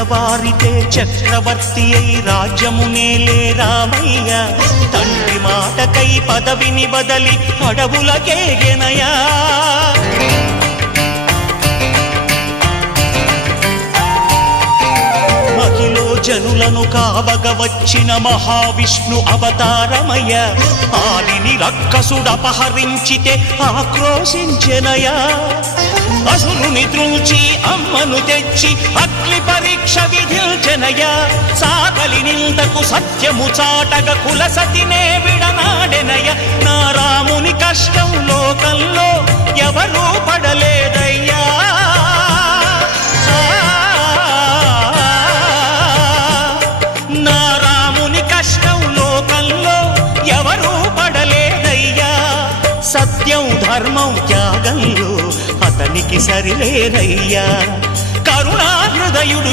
తెల్లవారితే చక్రవర్తి అయి రాజ్యమునేలే రామయ్య తండ్రి మాటకై పదవిని బదలి అడవులకేగెనయా మహిలో జనులను కావగ వచ్చిన మహావిష్ణు అవతారమయ్య ఆలిని రక్కసుడపహరించితే ఆక్రోశించెనయా అసురుని త్రుల్చి అమ్మను తెచ్చి అగ్ని పరీక్ష విధించెనయా సాకలి నిందకు సత్యము చాటగ కులసతినే విడనాడెనయ నా రాముని కష్టం లోకంలో ఎవరూ పడలేదయ్యా నా రాముని కష్టం లోకంలో ఎవరూ పడలేదయ్యా సత్యం ధర్మం త్యాగంలో అతనికి సరిలేరయ్యా కరుణా హృదయుడు